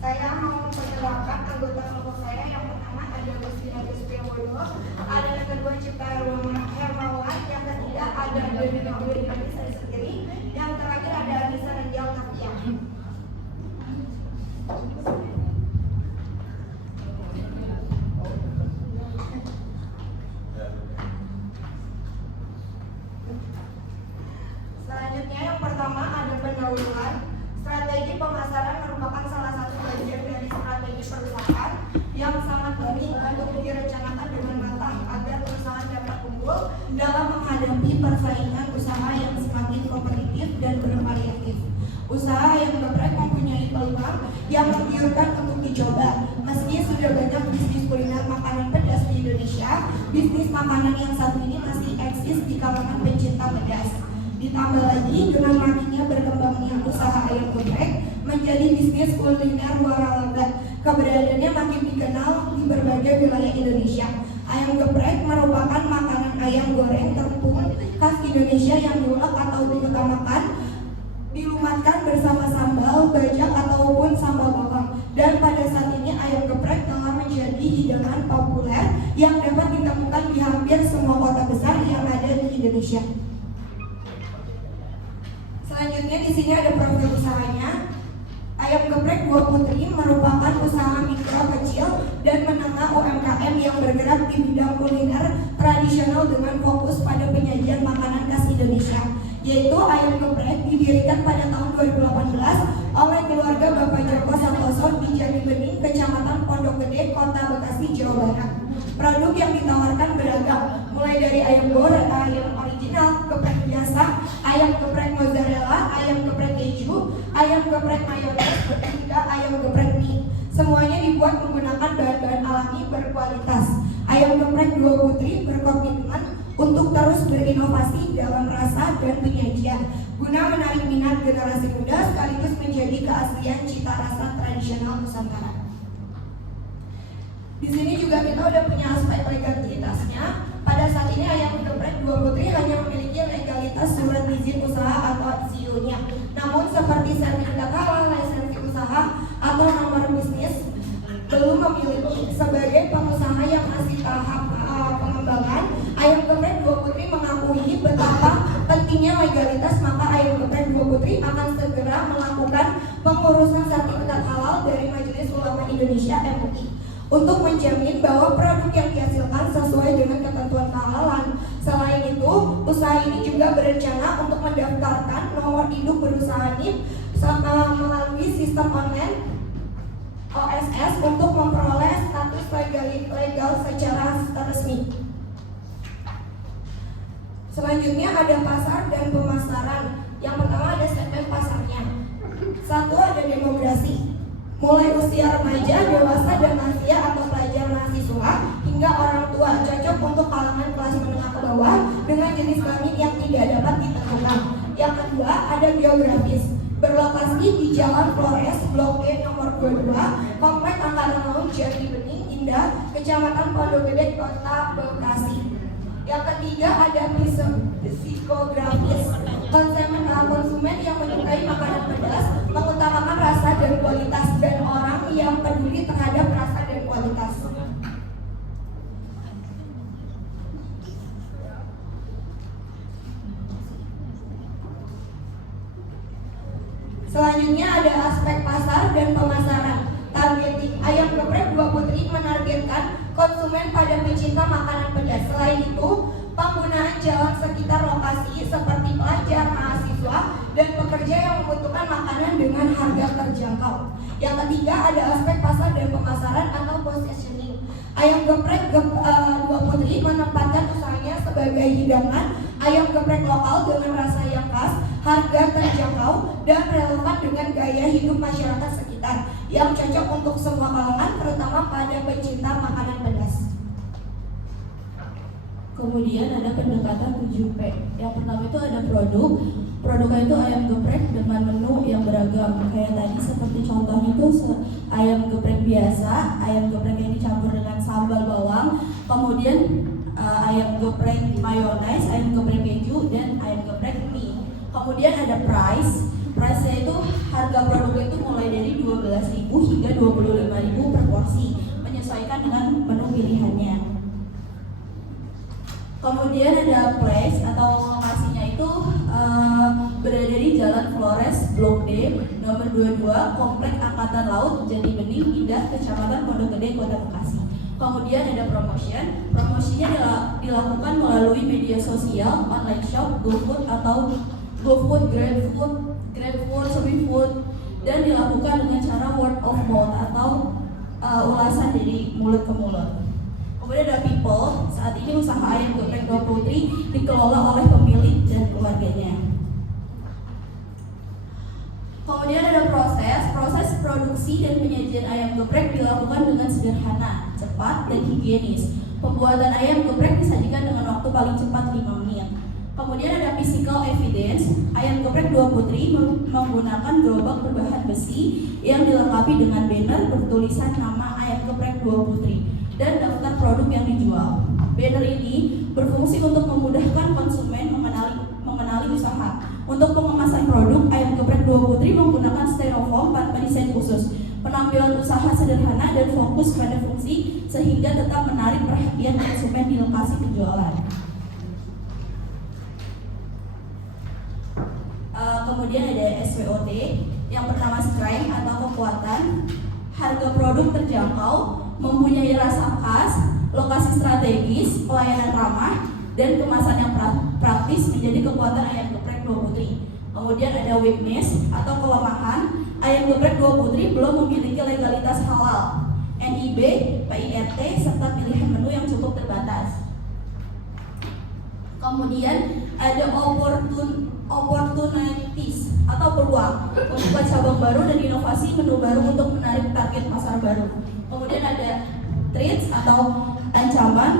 Saya mau memperkenalkan anggota kelompok saya. Yang pertama ada Gustina Priyawodo, ada yang kedua Cipta Hermawan, yang ketiga ada Dodi Nurdi saya sendiri, yang terakhir ada Anissa Ranjau Katia. Selanjutnya yang pertama ada pendahuluan. Strategi pemasaran merupakan salah satu bagian dari strategi perusahaan yang sangat penting untuk direncanakan dengan matang agar perusahaan dapat unggul dalam menghadapi persaingan usaha yang semakin kompetitif dan bervariatif. Usaha yang geprek mempunyai peluang yang menggiurkan untuk dicoba. Meski sudah banyak bisnis kuliner makanan pedas di Indonesia, bisnis makanan yang satu ini masih eksis di kalangan pencinta pedas. Ditambah lagi dengan makinnya berkembangnya usaha ayam geprek menjadi bisnis kuliner waralaba. Keberadaannya makin dikenal di berbagai wilayah Indonesia. Ayam geprek merupakan makanan ayam goreng tepung khas Indonesia yang diulek atau diutamakan dilumatkan bersama sambal, bajak ataupun sambal bawang. Dan pada saat ini ayam geprek telah menjadi hidangan populer yang dapat ditemukan di hampir semua kota besar yang ada di Indonesia. Selanjutnya di sini ada profil usahanya. Ayam geprek Dua Putri merupakan usaha mikro, kecil, dan menengah UMKM yang bergerak di bidang kuliner tradisional dengan fokus pada penyajian makanan khas Indonesia, yaitu ayam geprek didirikan pada tahun 2018 oleh keluarga Bapak Joko Santoso di Jati Bening, Kecamatan Pondok Gede, Kota Bekasi, Jawa Barat. Produk yang ditawarkan beragam, mulai dari ayam goreng, ayam original, geprek biasa, ayam geprek mozzarella, ayam geprek keju, ayam geprek mayones, hingga ayam geprek mie. Semuanya dibuat menggunakan bahan-bahan alami berkualitas. Ayam geprek Dua Putri berkomitmen untuk terus berinovasi dalam rasa dan penyajian guna menarik minat generasi muda sekaligus menjadi keaslian cita rasa tradisional Nusantara. Di sini juga kita udah punya aspek legalitasnya. Pada saat ini ayam geprek Dua Putri hanya memiliki legalitas surat izin usaha atau ISIO-nya. Namun seperti sertifikat halal, lisensi usaha atau nomor bisnis belum memiliki. Sebagai pengusaha yang masih tahap pengembangan, ayam geprek Dua Putri mengakui betapa pentingnya legalitas, maka ayam geprek Dua Putri akan segera melakukan pengurusan sertifikat halal dari Majelis Ulama Indonesia (MUI) untuk menjamin bahwa produk yang dihasilkan sesuai dengan ketentuan kehalalan. Selain itu, usaha ini juga berencana untuk mendaftarkan nomor induk berusaha NIP melalui sistem online OSS untuk memperoleh status legal secara resmi. Selanjutnya ada pasar dan pemasaran. Yang pertama ada segmen pasarnya. Satu, ada demografi. Mulai usia remaja, dewasa, dan lansia atau pelajar mahasiswa hingga orang tua, cocok untuk kalangan kelas menengah ke bawah dengan jenis kelamin yang tidak dapat ditentukan. Yang kedua, ada geografis. Berlokasi di Jalan Flores, Blok E nomor 22, Komplek Angkatan Laut Jati Bening Indah, Kecamatan Pondok Gede, Kota Bekasi. Yang ketiga ada psikografis. Konsumen yang menyukai makanan pedas, mengutamakan rasa dan kualitas, dan orang yang peduli terhadap rasa dan kualitas. Selanjutnya ada aspek pasar dan pemasaran. Targeting. Ayam geprek Dua Putri menargetkan konsumen pada pecinta makanan pedas. Selain itu, penggunaan jalan sekitar lokasi seperti pelajar, mahasiswa, dan pekerja yang membutuhkan makanan dengan harga terjangkau. Yang ketiga ada aspek pasar dan pemasaran atau positioning. Ayam geprek Dua Putri menempatkan usahanya sebagai hidangan ayam geprek lokal dengan rasa yang khas, harga terjangkau, dan relevan dengan gaya hidup masyarakat sekitar yang cocok untuk semua kalangan, terutama pada pecinta makanan pedas. Kemudian ada pendekatan 7P. Yang pertama itu ada produknya itu ayam geprek dengan menu yang beragam. Kayak tadi seperti contohnya itu ayam geprek biasa, ayam geprek yang dicampur dengan sambal bawang, kemudian ayam geprek mayones, ayam geprek keju, dan ayam geprek mie. Kemudian ada price. Price-nya itu harga produknya itu mulai dari 12.000 hingga 25.000 per porsi, menyesuaikan dengan menu pilihannya. Kemudian ada place atau lokasinya itu berada di Jalan Flores, Blok D, nomor 22, Komplek Angkatan Laut, Jati Bening, Indah, Kecamatan Pondok Gede, Kota Bekasi. Kemudian ada promotion. Promosinya dilakukan melalui media sosial, online shop, GoFood atau GoFood, GrabFood, ShopeeFood, dan dilakukan dengan cara word of mouth atau ulasan dari mulut ke mulut. Kemudian ada people. Saat ini usaha ayam geprek Dua Putri dikelola oleh pemilik dan keluarganya. Kemudian ada proses produksi dan penyajian ayam geprek dilakukan dengan sederhana, cepat, dan higienis. Pembuatan ayam geprek disajikan dengan waktu paling cepat 5 menit. Kemudian ada physical evidence. Ayam geprek Dua Putri menggunakan gerobak berbahan besi yang dilengkapi dengan banner bertulisan nama ayam geprek Dua Putri dan daftar produk yang dijual. Banner ini berfungsi untuk memudahkan konsumen mengenali usaha. Untuk pengemasan produk, ayam geprek Dua Putri menggunakan styrofoam tanpa desain khusus. Penampilan usaha sederhana dan fokus pada fungsi sehingga tetap menarik perhatian konsumen di lokasi penjualan. Kemudian ada SWOT. Yang pertama strength atau kekuatan, harga produk terjangkau, mempunyai rasa khas, lokasi strategis, pelayanan ramah, dan kemasan yang praktis menjadi kekuatan ayam geprek Dua Putri. Kemudian ada weakness atau kelemahan, ayam geprek Dua Putri belum memiliki legalitas halal, NIB, PIRT, serta pilihan menu yang cukup terbatas. Kemudian ada opportunities atau peluang, membuka cabang baru dan inovasi menu baru untuk menarik target pasar baru. Kemudian ada threats atau ancaman.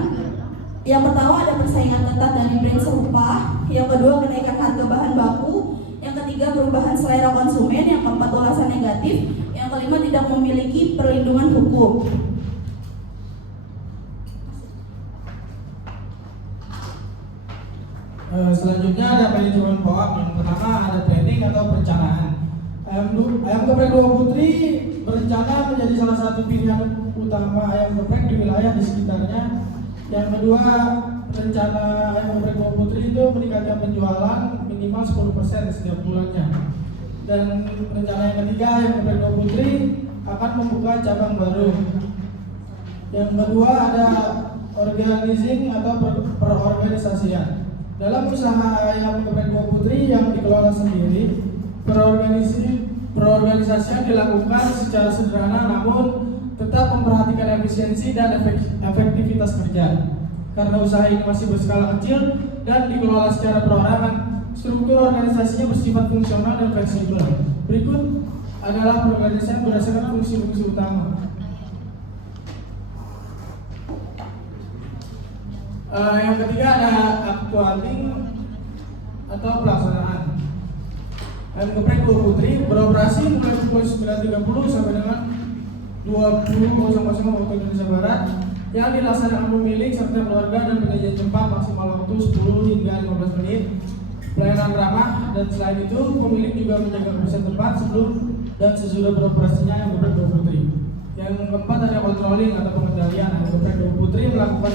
Yang pertama ada persaingan ketat dari brand serupa. Yang kedua kenaikan harga bahan baku. Yang ketiga perubahan selera konsumen. Yang keempat ulasan negatif. Yang kelima tidak memiliki perlindungan hukum. Selanjutnya ada manajemen POAP. Yang pertama ada planning atau perencanaan. Ayam geprek Dua Putri berencana menjadi salah satu pilihan utama ayam geprek di wilayah di sekitarnya. Yang kedua, rencana ayam geprek Dua Putri itu meningkatkan penjualan minimal 10% setiap bulannya. Dan rencana yang ketiga, ayam geprek Dua Putri akan membuka cabang baru. Yang kedua ada organizing atau perorganisasian. Dalam usaha ayam geprek Dua Putri yang dikelola sendiri, perorganisasian dilakukan secara sederhana namun tetap memperhatikan efisiensi dan efektivitas kerja. Karena usaha ini masih berskala kecil dan dikelola secara perorangan, struktur organisasinya bersifat fungsional dan fleksibel. Berikut adalah perorganisasian berdasarkan fungsi-fungsi utama. Yang ketiga ada actuating atau pelaksanaan. Ayam geprek Dua Putri beroperasi mulai pukul 9.30 sampai dengan 20.00 waktu Indonesia Barat yang dilaksanakan pemilik serta keluarga dan penyajian cepat maksimal waktu 10 hingga 15 menit. Pelayanan ramah dan selain itu pemilik juga menjaga kebersihan tempat sebelum dan sesudah beroperasinya ayam geprek Dua Putri. Yang keempat ada controlling atau pengendalian. Ayam geprek Dua Putri melakukan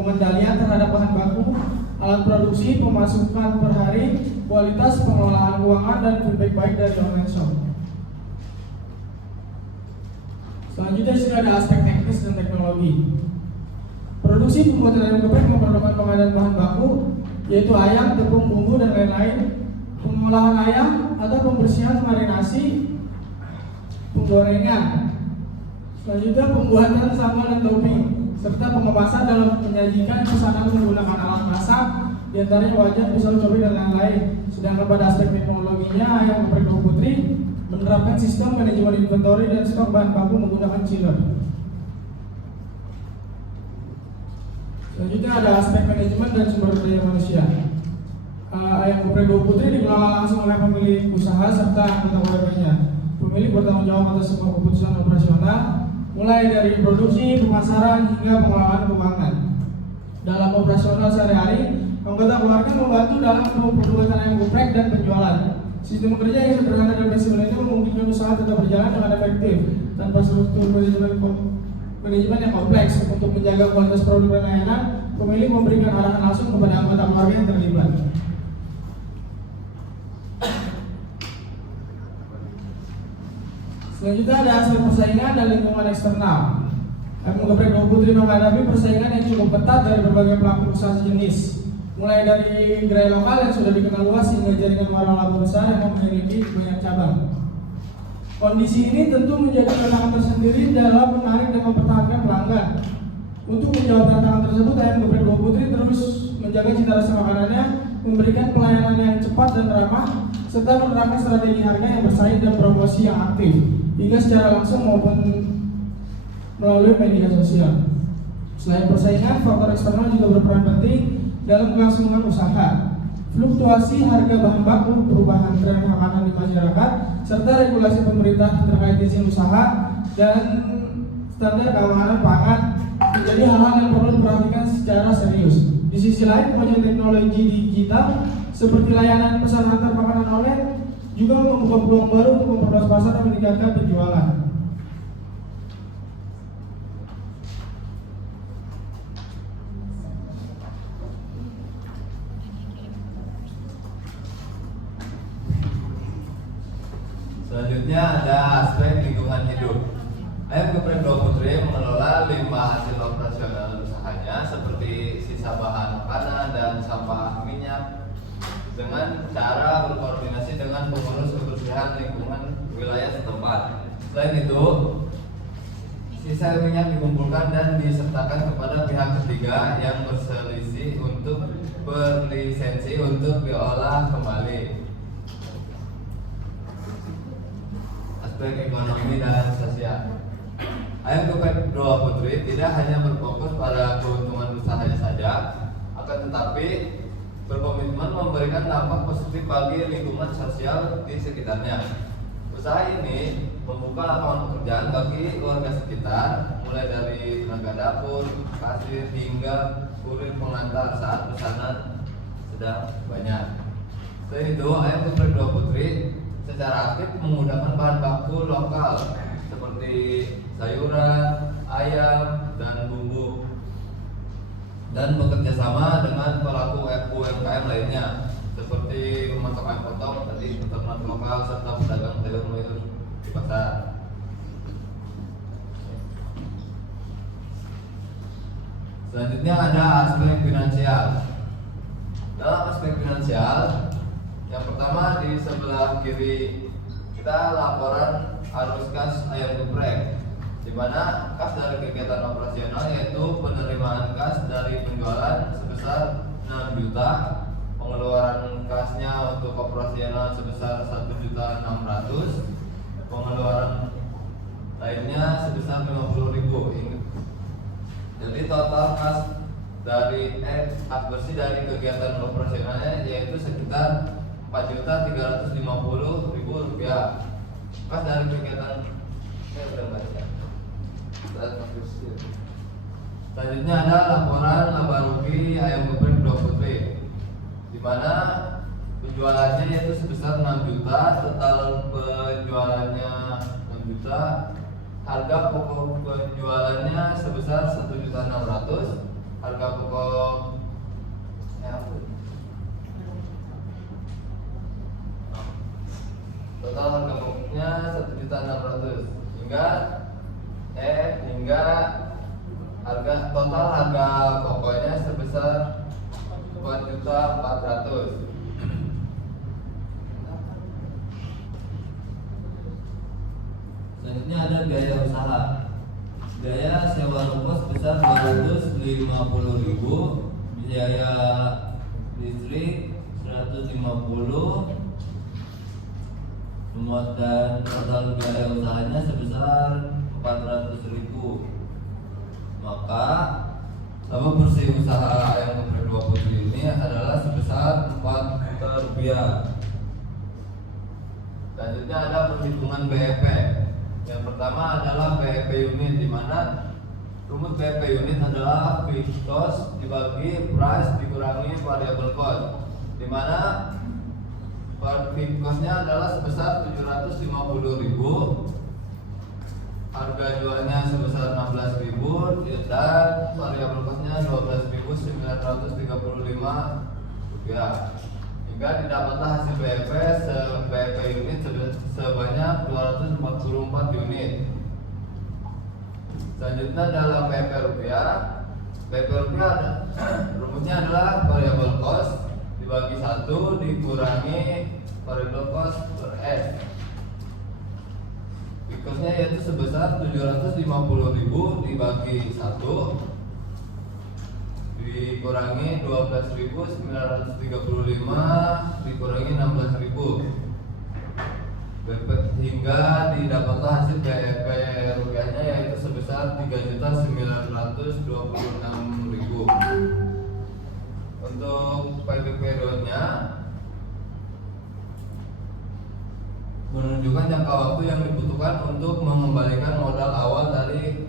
pengendalian terhadap bahan baku, alat produksi, pemasukan per hari, kualitas, pengelolaan keuangan, dan feedback baik dari online shop. Selanjutnya sudah ada aspek teknis dan teknologi. Produksi pembuatan ayam geprek memerlukan pengadaan bahan baku, yaitu ayam, tepung, bumbu, dan lain-lain. Pengolahan ayam atau pembersihan marinasi, penggorengan. Selanjutnya pembuatan sambal dan topping, serta pengemasan dalam menyajikan pesanan menggunakan alat masak, diantaranya wajan, pisau, cobek, dan lain-lain. Sedangkan pada aspek teknologinya, ayam geprek Dua Putri menerapkan sistem manajemen inventory dan stok bahan baku menggunakan chiller. Selanjutnya ada aspek manajemen dan sumber daya manusia. Ayam geprek Dua Putri dikelola langsung oleh pemilik usaha serta anggota keluarganya. Pemilik bertanggung jawab atas semua keputusan operasional, mulai dari produksi, pemasaran, hingga pengelolaan keuangan. Dalam operasional sehari-hari, anggota keluarga membantu dalam pembuatan ayam geprek dan penjualan. Sistem kerja yang sederhana dan fleksibel ini memungkinkan usaha tetap berjalan dengan efektif tanpa struktur manajemen yang kompleks. Untuk menjaga kualitas produk dan layanan, pemilik memberikan arahan langsung kepada anggota keluarga yang terlibat. Selanjutnya ada aspek persaingan dan lingkungan eksternal. Ayam Geprek Dua Putri menghadapi persaingan yang cukup ketat dari berbagai pelaku usaha sejenis, mulai dari gerai lokal yang sudah dikenal luas hingga jaringan warung laba besar yang memiliki banyak cabang. Kondisi ini tentu menjadi tantangan tersendiri dalam menarik dan mempertahankan pelanggan. Untuk menjawab tantangan tersebut, Ayam Geprek Dua Putri terus menjaga cita rasa makanannya, memberikan pelayanan yang cepat dan ramah, serta menerapkan strategi harga yang bersaing dan promosi yang aktif, hingga secara langsung maupun melalui media sosial. Selain persaingan, faktor eksternal juga berperan penting dalam kelangsungan usaha. Fluktuasi harga bahan baku, perubahan tren makanan di masyarakat, serta regulasi pemerintah terkait izin usaha dan standar keamanan pangan menjadi hal-hal yang perlu diperhatikan secara serius. Di sisi lain, kemajuan teknologi digital seperti layanan pesan antar makanan online juga membuka peluang baru untuk memperluas pasar dan meningkatkan penjualan. Selanjutnya ada aspek lingkungan hidup. Ayam Geprek Dua Putri mengelola limbah hasil operasional usahanya seperti sisa bahan makanan dan sampah minyak dengan cara berkoordinasi dengan pengurus kebersihan lingkungan wilayah setempat. Selain itu, sisa minyak dikumpulkan dan disertakan kepada pihak ketiga yang berselisih untuk berlisensi untuk diolah kembali. Aspek ekonomi dan sosial. Ayam Geprek Dua Putri tidak hanya berfokus pada keuntungan usahanya saja, akan tetapi berkomitmen memberikan dampak positif bagi lingkungan sosial di sekitarnya. Usaha ini membuka lapangan pekerjaan bagi warga sekitar, mulai dari tenaga dapur, kasir hingga kurir pengantar saat pesanan sedang banyak. Selain itu, Ayam Geprek Dua Putri secara aktif menggunakan bahan baku lokal seperti sayuran, ayam, dan bumbu, dan bekerja sama dengan pelaku UMKM lainnya seperti mematok ayam potong, tadi peternak lokal serta pedagang sayur-mayur di pasar. Selanjutnya ada aspek finansial. Dalam aspek finansial, yang pertama di sebelah kiri kita laporan arus kas Ayam Geprek, di mana kas dari kegiatan operasional yaitu penerimaan kas dari penjualan sebesar 6 juta, pengeluaran kasnya untuk operasional sebesar 1.600.000, pengeluaran lainnya sebesar 50.000. Jadi total kas dari hak bersih dari kegiatan operasionalnya yaitu sekitar 4.350.000 rupiah. Kas dari kegiatan selanjutnya ada laporan laba rugi Ayam Geprek Dua Putri, di mana penjualannya yaitu sebesar 6 juta, total penjualannya 6 juta, harga pokok penjualannya sebesar 1.600.000, harga pokok total harga pokoknya 1.600.000 hingga harga total harga pokoknya sebesar 4.400.000. Selanjutnya ada biaya usaha. Biaya sewa ruko sebesar 250.000, biaya listrik 150, dan total biaya usahanya sebesar 400.000. Maka laba bersih usaha Ayam Geprek Dua Putri ini adalah sebesar 4 juta rupiah. Selanjutnya ada perhitungan BEP. Yang pertama adalah BEP unit, di mana rumus BEP unit adalah fixed cost dibagi price dikurangi variable cost, di mana Per kosnya adalah sebesar 750.000, harga jualnya sebesar 16.000 dan variabel kosnya 12.935 rupiah. Hingga didapatlah hasil BEP unit sebanyak 244 unit. Selanjutnya dalam BEP rupiah. BEP rupiah rumusnya adalah variabel cost dibagi 1 dikurangi variabel cost per S. Bikosnya yaitu sebesar 750.000 dibagi 1 dikurangi 12.935 dikurangi 16.000 BP, hingga didapatlah hasil BEP rupiahnya yaitu sebesar 3.926.000. Untuk PBP nya menunjukkan jangka waktu yang dibutuhkan untuk mengembalikan modal awal dari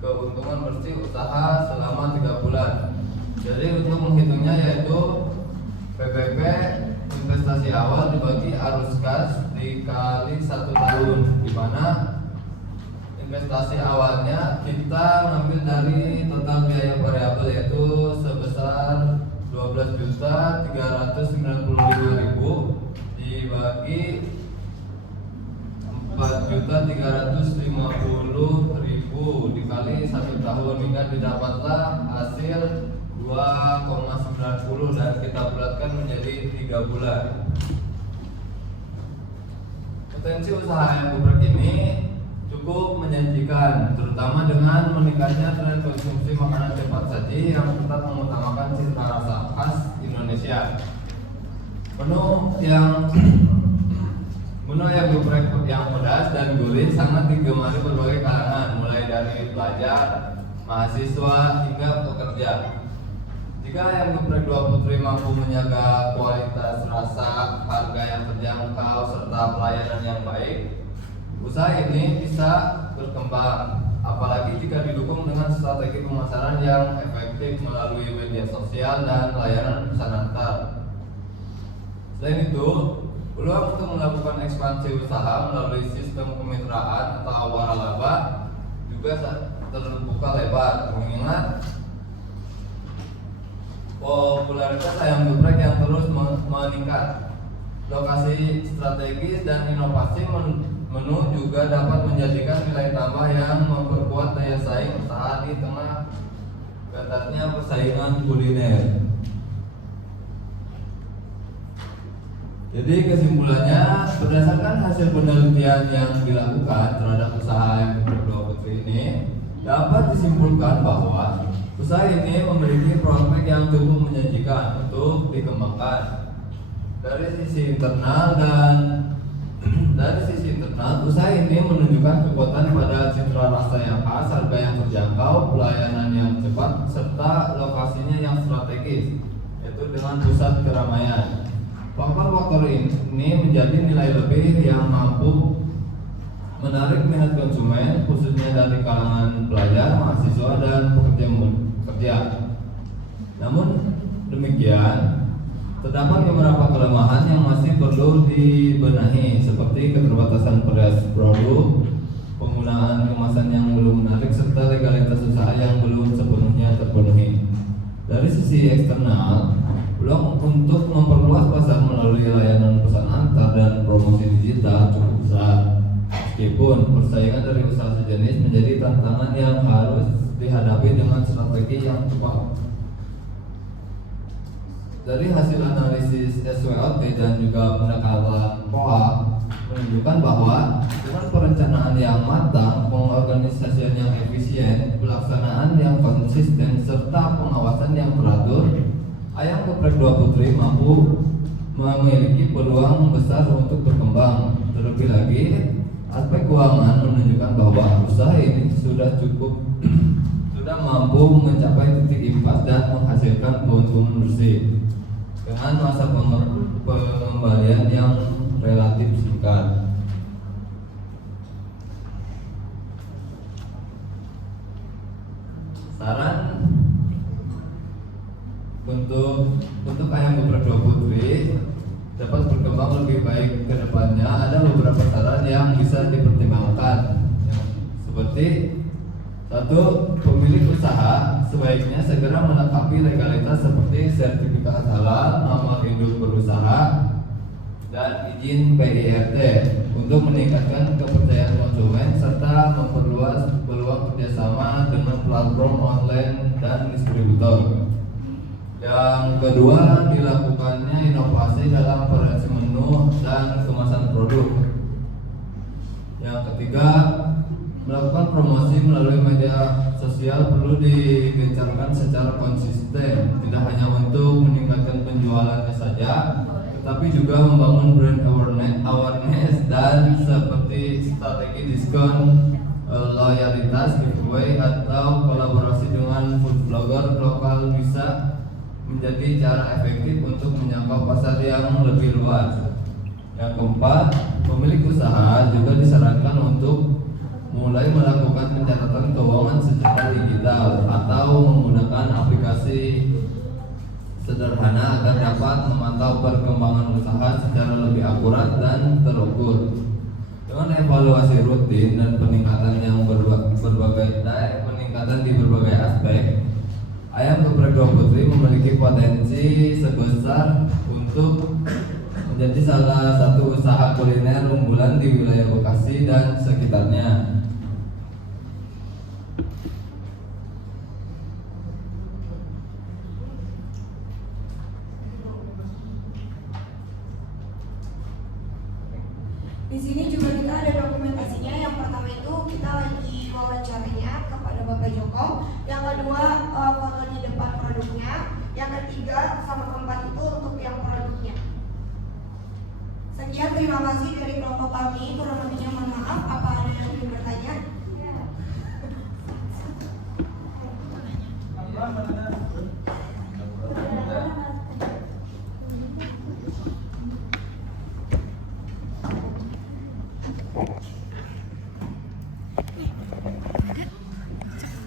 keuntungan bersih usaha selama 3 bulan. Jadi untuk menghitungnya yaitu PBP investasi awal dibagi arus kas dikali 1 tahun, di mana investasi awalnya kita ngambil dari total biaya variabel yaitu sebesar 12.395.000 dibagi 4.350.000 dikali 1 tahun hingga didapatlah hasil 2,90 dan kita bulatkan menjadi 3 bulan. Potensi usaha ayam geprek ini cukup menjanjikan, terutama dengan meningkatnya tren konsumsi makanan cepat saji yang tetap mengutamakan cita rasa khas Indonesia. Menu ayam geprek yang pedas dan gurih sangat digemari berbagai kalangan, mulai dari pelajar, mahasiswa hingga pekerja. Jika ayam geprek Dua Putri mampu menjaga kualitas rasa, harga yang terjangkau serta pelayanan yang baik, usaha ini bisa berkembang, apalagi jika didukung dengan strategi pemasaran yang efektif melalui media sosial dan layanan pesan antar. Selain itu, peluang untuk melakukan ekspansi usaha melalui sistem kemitraan atau waralaba juga terbuka lebar, mengingat popularitas ayam geprek yang terus meningkat. Lokasi strategis dan inovasi menu juga dapat menjadikan nilai tambah yang memperkuat daya saing usaha di tengah ketatnya persaingan kuliner. Jadi kesimpulannya, berdasarkan hasil penelitian yang dilakukan terhadap usaha ayam geprek Dua Putri ini, dapat disimpulkan bahwa usaha ini memiliki prospek yang cukup menjanjikan untuk dikembangkan. Dari sisi internal, usaha ini menunjukkan kekuatan pada citra rasa yang khas, harga yang terjangkau, pelayanan yang cepat, serta lokasinya yang strategis, yaitu dengan pusat keramaian. Faktor-faktor ini menjadi nilai lebih yang mampu menarik minat konsumen, khususnya dari kalangan pelajar, mahasiswa, dan pekerja. Namun demikian, terdapat beberapa kelemahan yang masih perlu dibenahi, seperti keterbatasan beras produk, penggunaan kemasan yang belum menarik, serta legalitas usaha yang belum sepenuhnya terpenuhi. Dari sisi eksternal, peluang untuk memperluas pasar melalui layanan pesan antar dan promosi digital cukup besar. Meskipun persaingan dari usaha sejenis menjadi tantangan yang harus dihadapi dengan strategi yang tepat. Dari hasil analisis SWOT dan juga pendekatan POA menunjukkan bahwa dengan perencanaan yang matang, pengorganisasian yang efisien, pelaksanaan yang konsisten, serta pengawasan yang teratur, ayam geprek Dua Putri mampu memiliki peluang besar untuk berkembang. Terlebih lagi, aspek keuangan menunjukkan bahwa usaha ini sudah mampu mencapai titik impas dan menghasilkan keuntungan bersih dengan masa pengembalian yang relatif singkat. Saran untuk ayam geprek Dua Putri, dapat berkembang lebih baik ke depannya, ada beberapa saran yang bisa dipertimbangkan. Seperti satu, pemilik usaha sebaiknya segera melengkapi legalitas seperti sertifikat halal, nomor induk berusaha, dan izin PIRT untuk meningkatkan kepercayaan konsumen serta memperluas peluang kerjasama dengan platform online dan distributor. Yang kedua, dilakukannya inovasi dalam variasi menu dan kemasan produk. Yang ketiga, melakukan promosi melalui media sosial perlu digencarkan secara konsisten, tidak hanya untuk meningkatkan penjualannya saja, tetapi juga membangun brand awareness dan seperti strategi diskon, loyalitas, giveaway, atau kolaborasi dengan food blogger lokal bisa menjadi cara efektif untuk menjangkau pasar yang lebih luas. Yang keempat, pemilik usaha juga disarankan untuk mulai melakukan pencatatan keuangan secara digital atau menggunakan aplikasi sederhana agar dapat memantau perkembangan usaha secara lebih akurat dan terukur. Dengan evaluasi rutin dan peningkatan di berbagai aspek, ayam geprek Dua Putri memiliki potensi sebesar untuk menjadi salah satu usaha kuliner unggulan di wilayah Bekasi dan sekitarnya. Di sini juga kita ada dokumentasinya. Yang pertama itu kita lagi wawancaranya kepada Bapak Joko. Yang kedua foto di depan produknya. Yang ketiga sama keempat itu untuk yang produknya. Sekian, terima kasih dari kelompok kami. Kurang lebihnya mohon maaf. Apa ada yang ingin bertanya?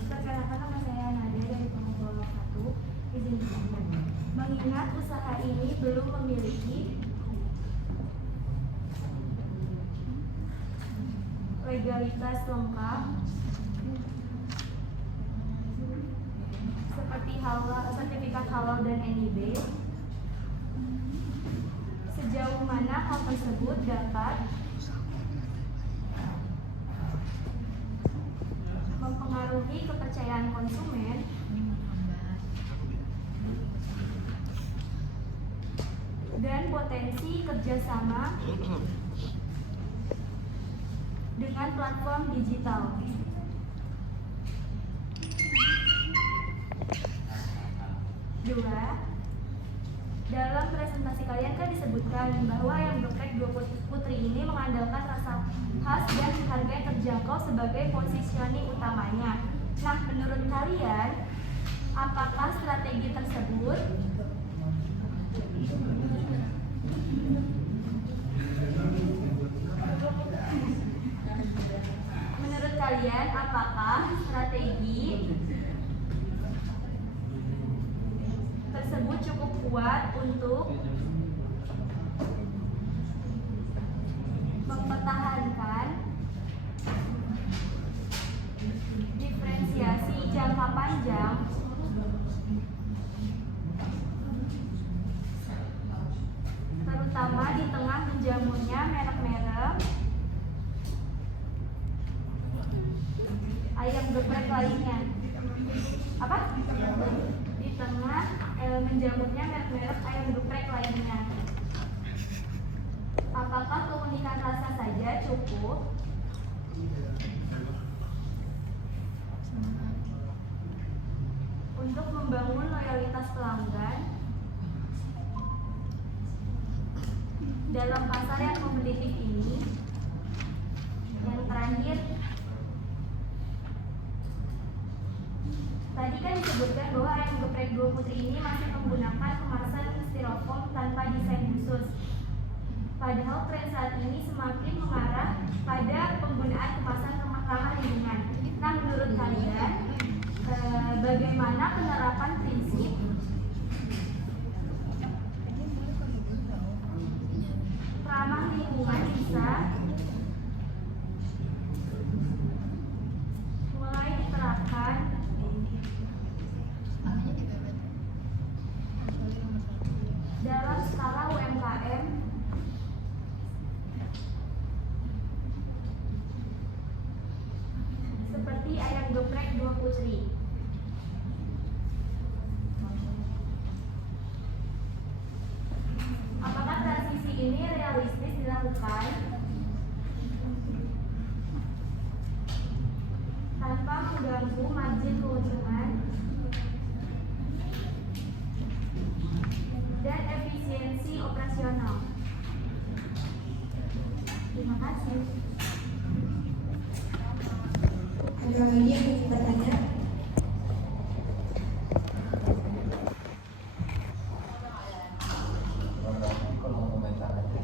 Perkenalkan, nama saya Nadia dari kelompok 1. Izin disampaikan. Mengingat usaha ini belum memiliki legalitas lengkap seperti halal, sertifikat halal dan NIB, sejauh mana hal tersebut dapat mempengaruhi kepercayaan konsumen dan potensi kerjasama dengan platform digital. Dua, dalam presentasi kalian kan disebutkan bahwa ayam geprek Dua Putri ini mengandalkan rasa khas dan harga yang terjangkau sebagai positioning utamanya. Nah, menurut kalian, apakah strategi tersebut cukup kuat untuk mempertahankan diferensiasi jangka panjang terutama di tengah menjamurnya merek-merek ayam geprek lainnya. Apa? Di tengah menjamurnya merek-merek ayam geprek lainnya. Apakah keunikan rasa saja cukup untuk membangun loyalitas pelanggan dalam pasar yang kompetitif ini? Yang terakhir, tadi kan disebutkan bahwa ayam geprek Dua Putri ini masih menggunakan kemasan styrofoam tanpa desain khusus. Padahal tren saat ini semakin mengarah pada penggunaan kemasan ramah lingkungan. Nah, menurut kalian, bagaimana penerapan prinsip seperti ayam geprek Dua Putri. Apakah transisi ini realistis dilakukan tanpa mengganggu margin keuntungan dan efisiensi operasional? Terima kasih. Ada lagi yang ingin bertanya? Kolom komentar aja.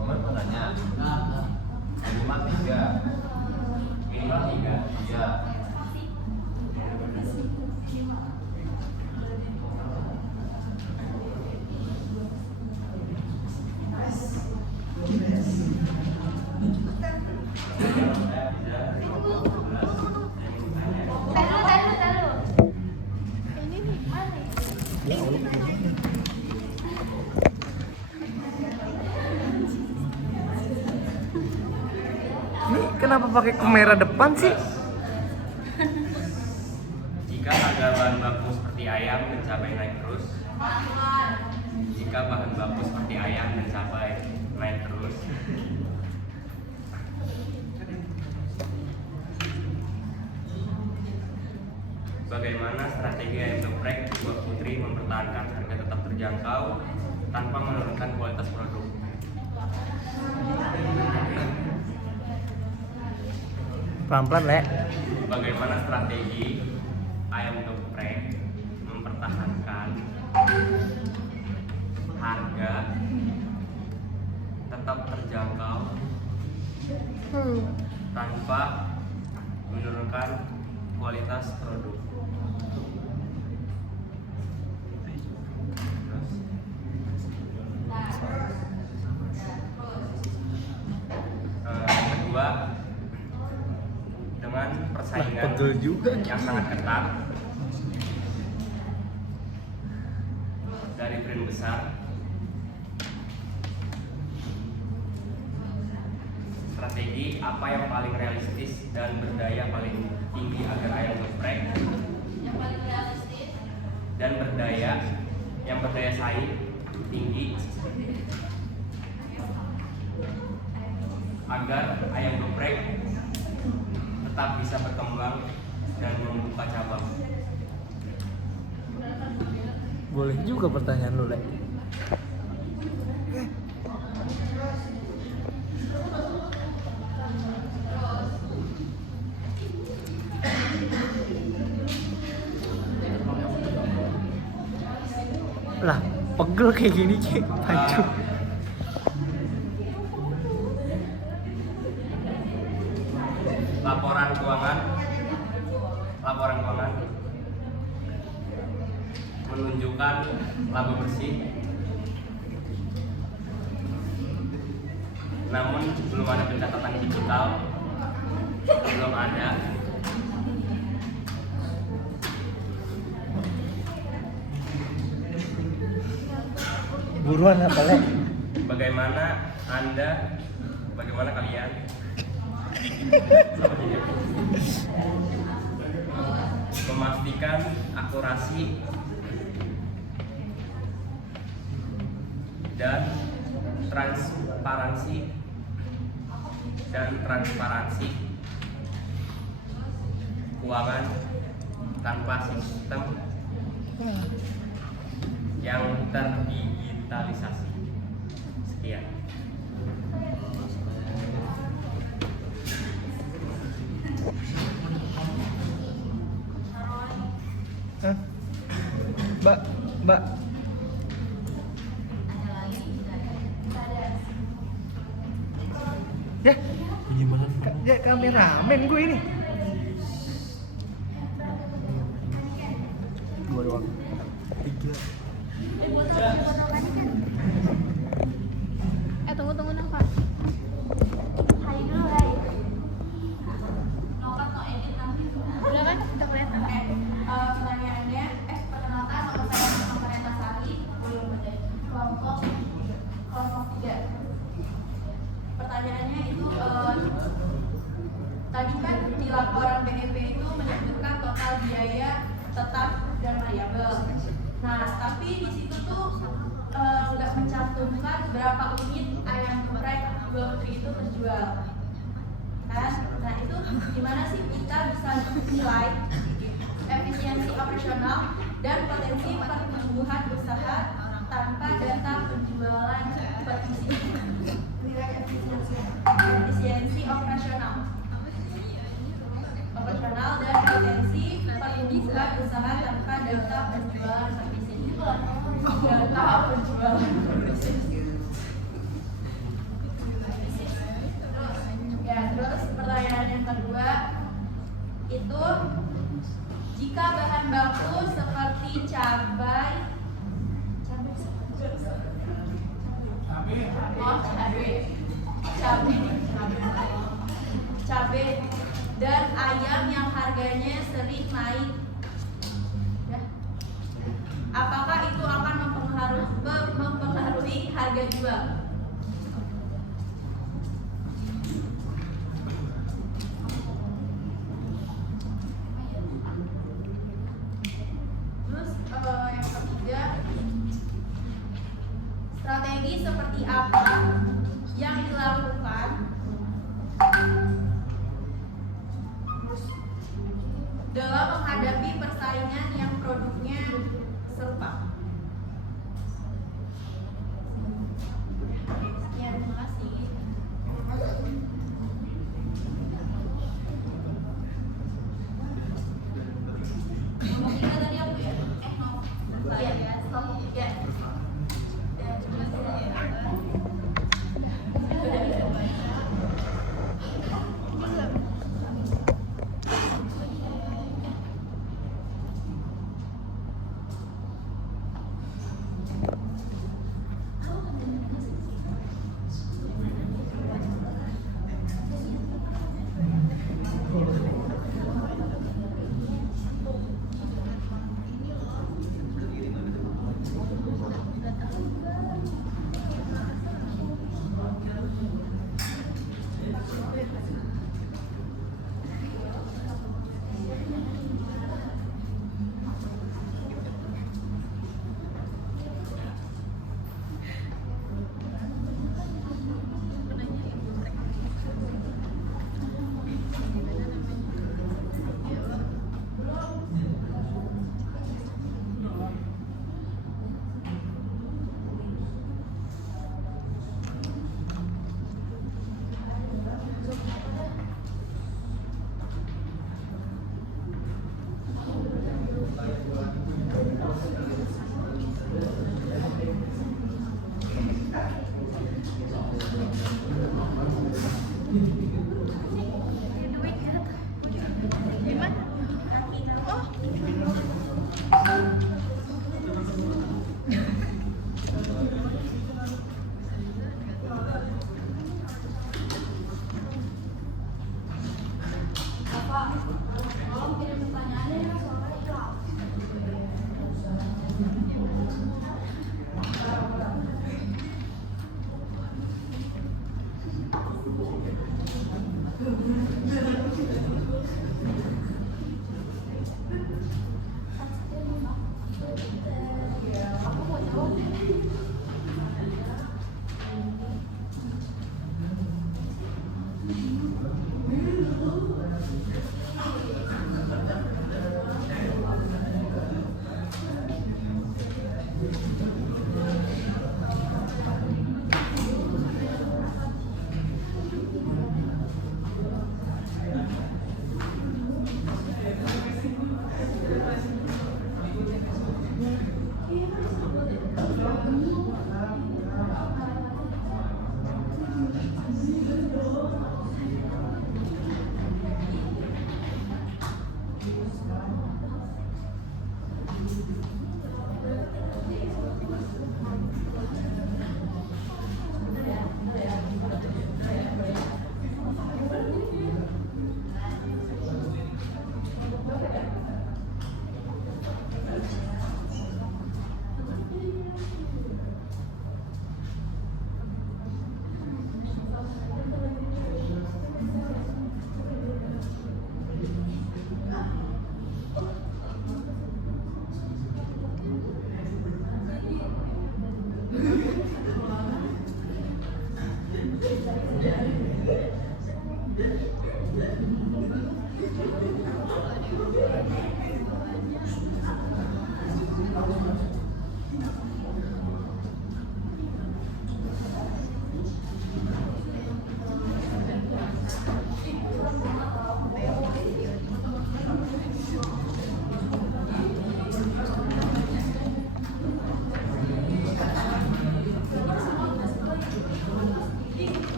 Komen bertanya. Minimal 3. Minimal 3. Iya. Taruh. Ini nih, mana? Ini kenapa pakai kamera depan sih? Jika harga bahan baku seperti ayam dan cabai naik terus, jika bahan baku seperti ayam dan cabai naik terus, bagaimana strategi ayam geprek Dua Putri mempertahankan harga tetap terjangkau tanpa menurunkan kualitas produk? Pelan-pelan, Le. Bagaimana strategi ayam geprek mempertahankan harga tetap terjangkau tanpa menurunkan kualitas produk? Yang kedua, dengan persaingan Pegel juga. yang sangat ketat dari brand besar, strategi apa yang paling realistis dan berdaya paling tinggi agar ayam geprek dan berdaya saing tinggi agar ayam geprek tetap bisa berkembang dan membuka cabang? Boleh juga pertanyaan lu, Le. Lah, pegel kayak gini, Cek. Hancur. Laporan keuangan menunjukkan laba bersih, namun belum ada pencatatan digital, belum ada. Buruan apa, Le? Bagaimana kalian memastikan akurasi dan transparansi keuangan tanpa sistem yang terdigitalisasi? Sekian. Hah? Mbak. Ya, gimana? Ya kameramen gue ini. Dua doang. 3. berapa unit ayam geprek Dua Putri itu terjual kan? Nah itu gimana sih kita bisa nilai efisiensi operasional dan potensi pertumbuhan usaha tanpa data penjualan per isi? Nilai Efisiensi operasional dan potensi pertumbuhan usaha tanpa data penjualan per isi. Data penjualan per isi. Terus pertanyaan yang kedua itu, jika bahan baku seperti cabai dan ayam yang harganya sering naik, ya, apakah itu akan mempengaruhi harga jual? Terus yang ketiga, strategi seperti apa yang dilakukan dalam menghadapi persaingan yang produknya serupa? Sekian, terima kasih. Ngomong tiga tadi aku ya? Iya, ya.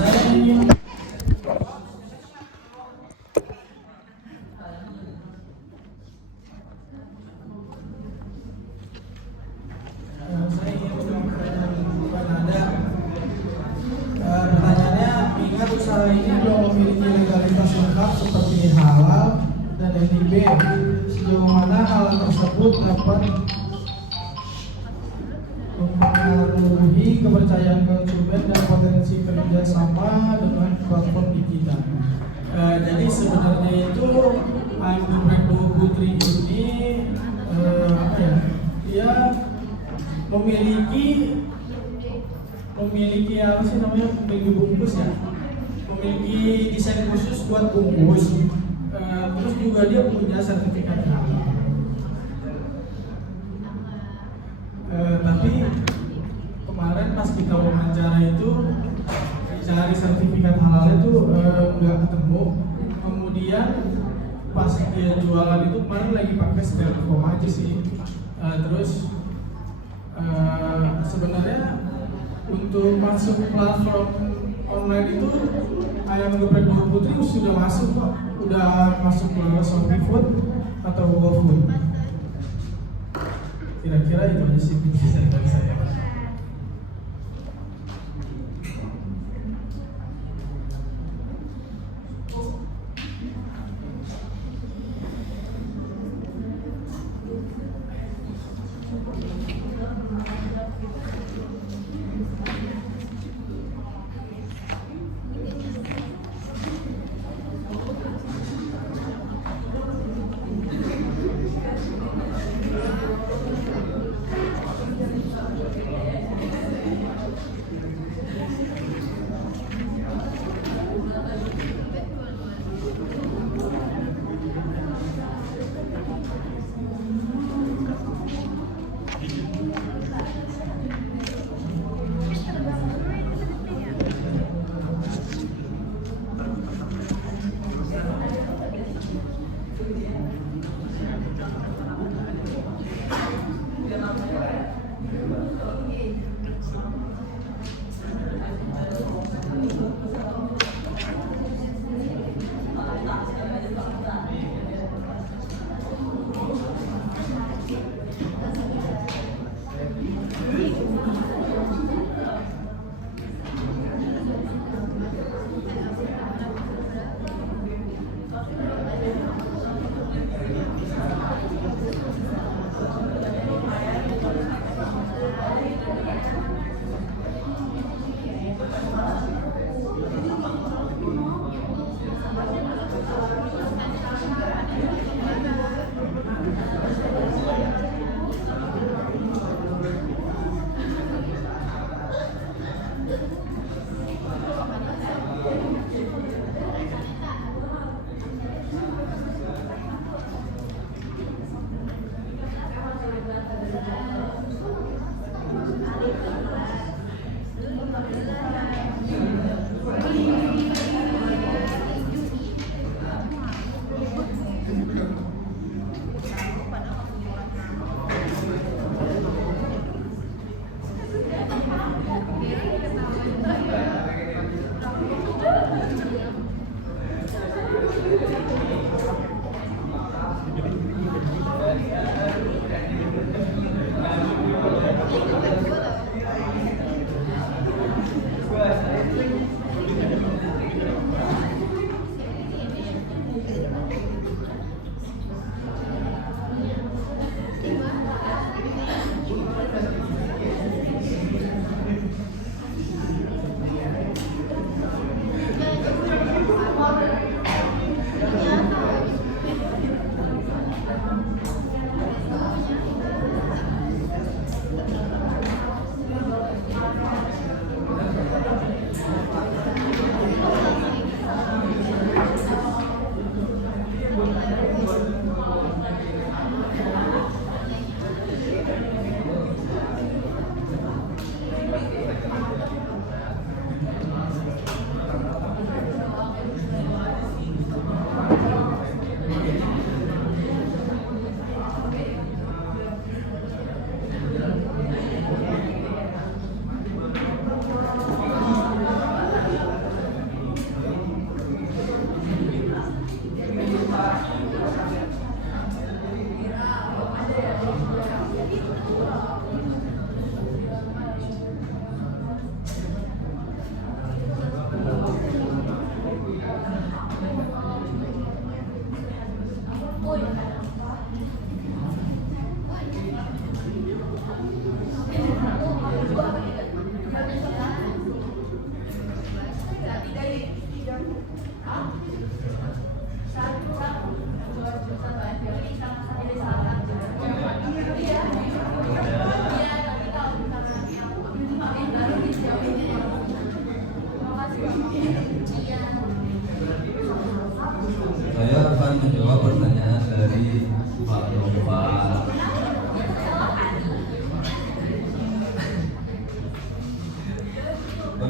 Saya ingin pertanyaannya, ingat usaha ini belum memiliki legalitas lengkap seperti halal dan NIB. Sejauh mana hal tersebut dapat mempengaruhi kepercayaan konsumen dan potensi kerjasama dengan platform digital. Jadi sebenarnya itu ayam geprek Dua Putri ini dia memiliki apa sih namanya, memiliki bungkus ya, memiliki desain khusus buat bungkus. Terus juga dia punya sertifikat halal. Tapi kemarin pas kita wawancara itu cari sertifikat halal itu nggak ketemu. Kemudian pas dia jualan itu kemarin lagi pakai styrofoam aja sih. Terus sebenarnya untuk masuk platform online itu ayam geprek Dua Putri sudah masuk kok, udah masuk ke Shopee Food atau GoFood. Kira-kira itu aja sih penjelasan dari saya.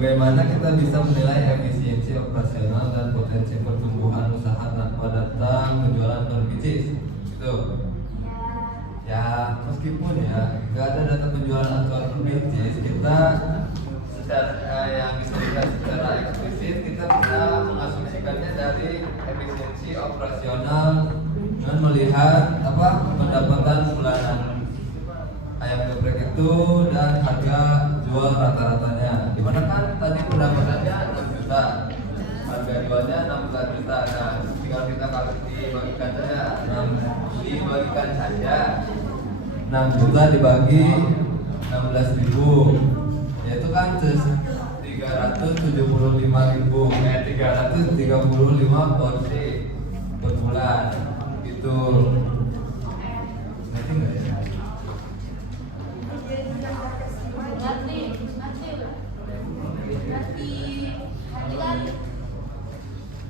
Bagaimana kita bisa menilai efisiensi operasional dan potensi pertumbuhan usaha tanpa data penjualan per bisnis? Itu. Ya, meskipun ya nggak ada data penjualan atau per bisnis, kita secara yang bisa dilihat secara eksplisit kita bisa mengasumsikannya dari efisiensi operasional dengan melihat pendapatan bulanan ayam geprek itu dan harga jual rata-ratanya. Dimana kan tadi pendapatannya 6 juta, harga jualnya 16 juta. Nah, tinggal kita dibagikan saja, 6 juta dibagi 16.000, yaitu kan 335 porsi per bulan gitu. Ngerti nggak ya?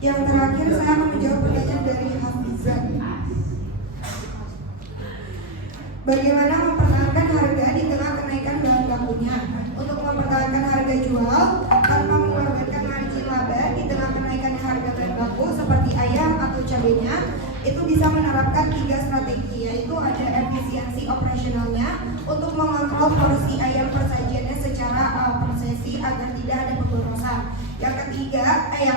Yang terakhir saya akan menjawab pertanyaan dari Hafizan. Bagaimana mempertahankan harga di tengah kenaikan bahan bakunya? Untuk mempertahankan harga jual tanpa mengorbankan margin laba di tengah kenaikan harga bahan baku seperti ayam atau cabenya, itu bisa menerapkan 3 strategi, yaitu ada efisiensi operasionalnya untuk mengontrol porsi ayam persajiannya secara per sesi agar tidak ada pemborosan. Yang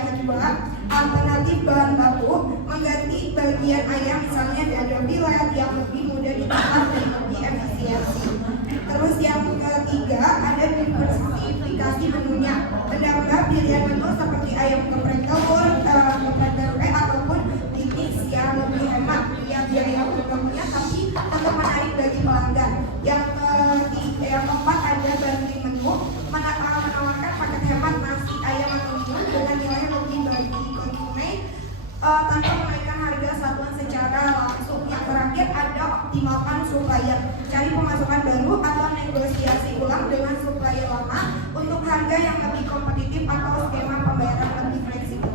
kedua, alternatif bahan baku mengganti bagian ayam misalnya dada filet yang lebih mudah ditangkap dan lebih efisiensi. Terus yang ketiga ada diversifikasi menunya, menambah pilihan menu seperti ayam geprek telur, geprek tempe ataupun bisnis yang lebih hemat biaya bakunya tapi tetap menarik bagi pelanggan. Yang keempat ada bundling menu, menawarkan paket hemat nasi ayam atau mie dengan nilai lebih bagi konsumen tanpa menaikkan harga satuan secara langsung. Yang terakhir ada optimalkan supplier, cari pemasukan baru atau negosiasi ulang dengan supplier lama untuk harga yang lebih kompetitif atau skema pembayaran lebih fleksibel.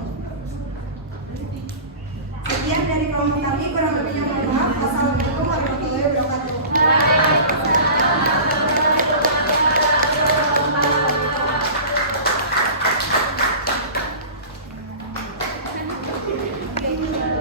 Sekian dari kelompok kami, kurang lebihnya